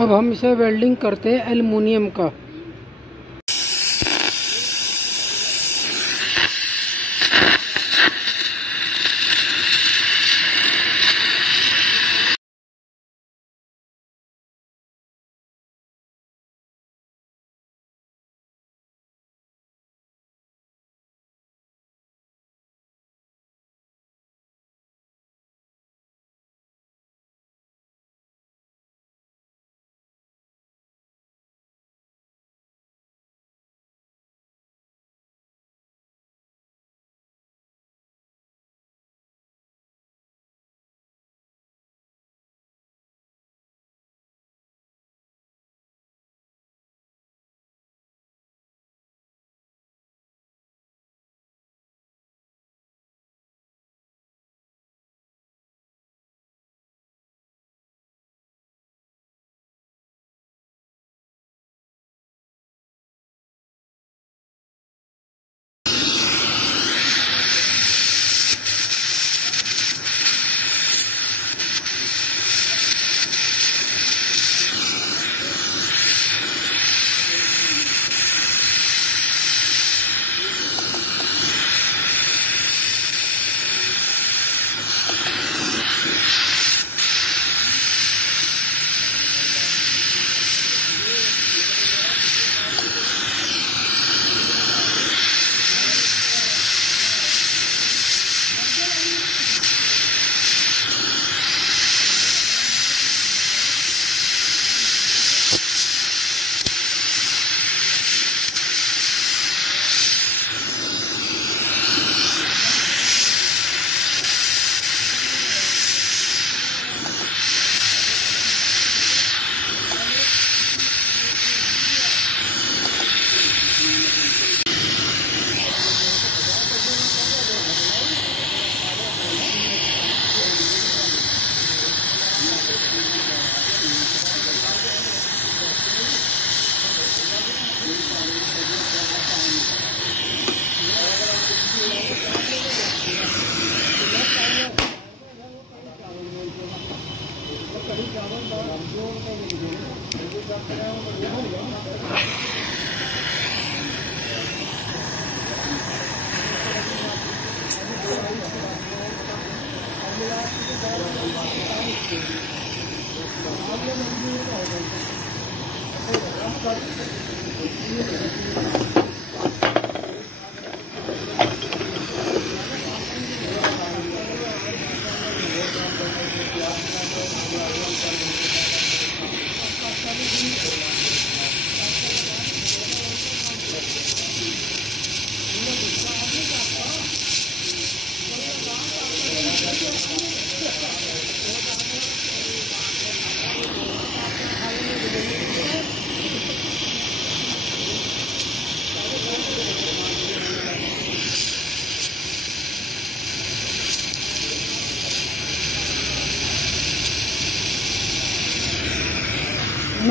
अब हम इसे वेल्डिंग करते हैं एल्युमिनियम का।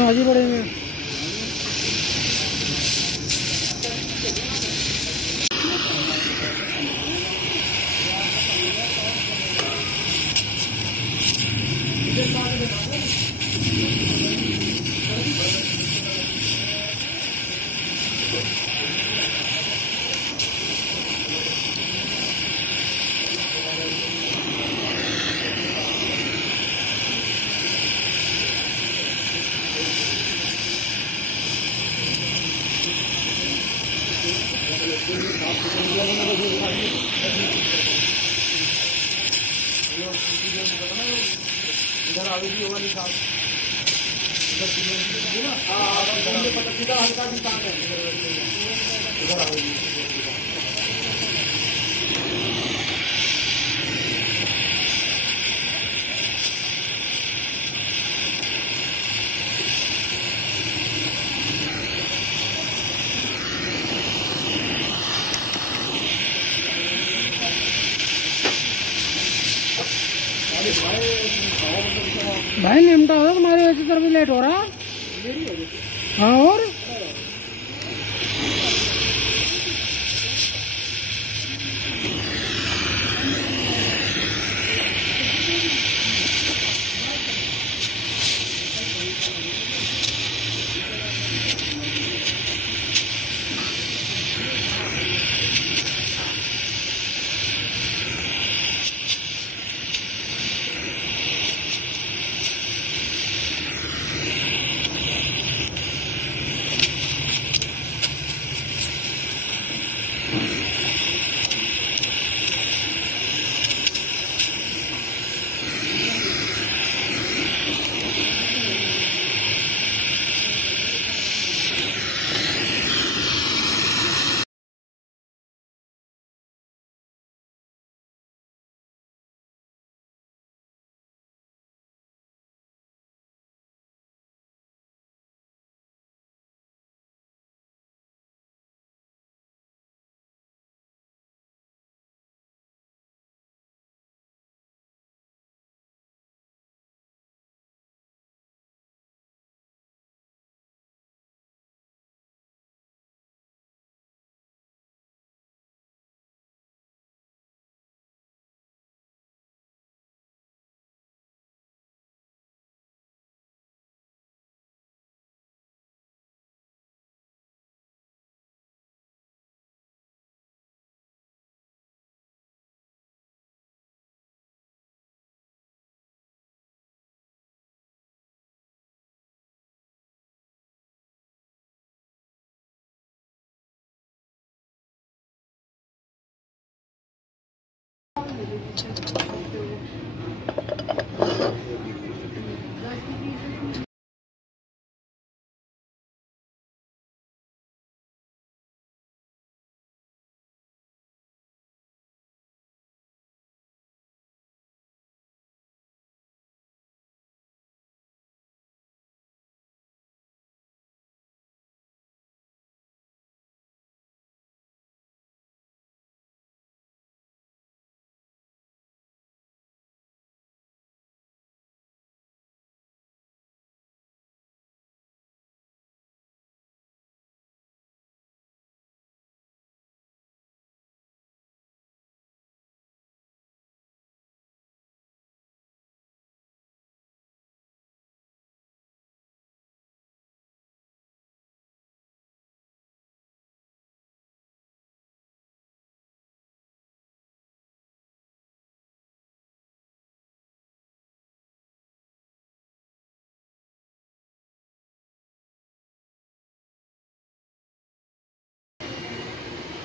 आगे बढ़ेंगे। भाई निमटा हो तुम्हारी वजह से भी लेट हो रहा। हाँ और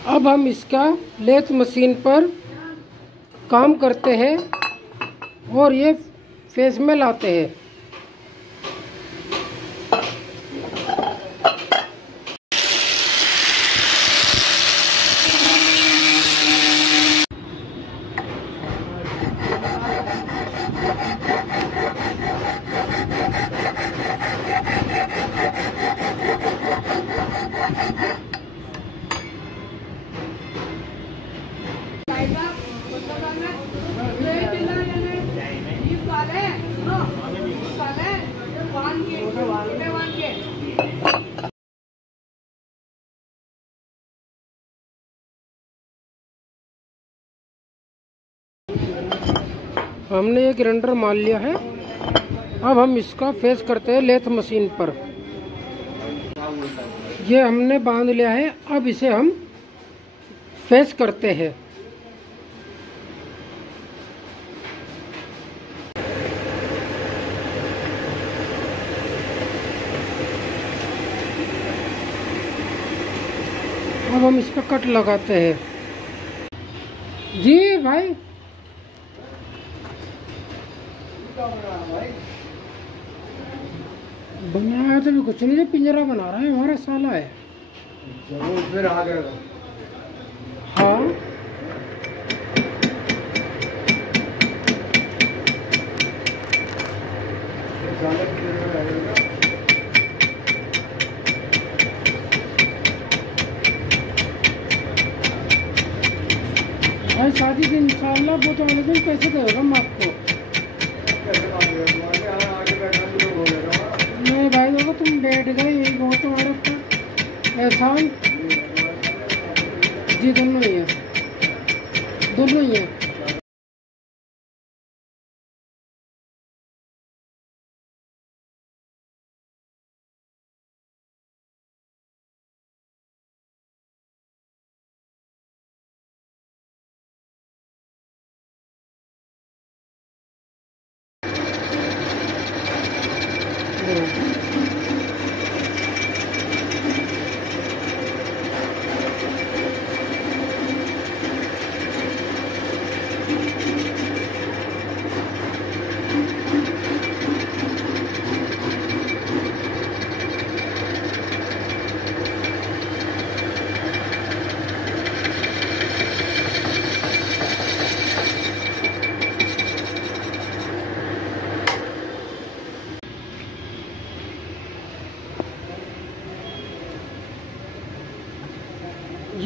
अब हम इसका लेथ मशीन पर काम करते हैं और ये फेस में लाते हैं। हमने ये ग्राइंडर मान लिया है। अब हम इसका फेस करते हैं लेथ मशीन पर। ये हमने बांध लिया है। अब इसे हम फेस करते हैं। अब हम इस पर कट लगाते हैं। जी भाई बनाया तो भी कुछ नहीं, जो पिंजरा बना रहा है हमारा साला है। फिर आ गया। हाँ भाई शादी के इंशाल्लाह वो तो दिन कैसे देगा हम आपको। नहीं भाई देखो तुम बैठ गए, यही बहुत तुम्हारे ऊपर एहसान। जी दोनों ही है, दोनों ही है।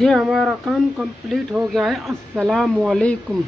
ये हमारा काम कंप्लीट हो गया है। अस्सलाम वालेकुम।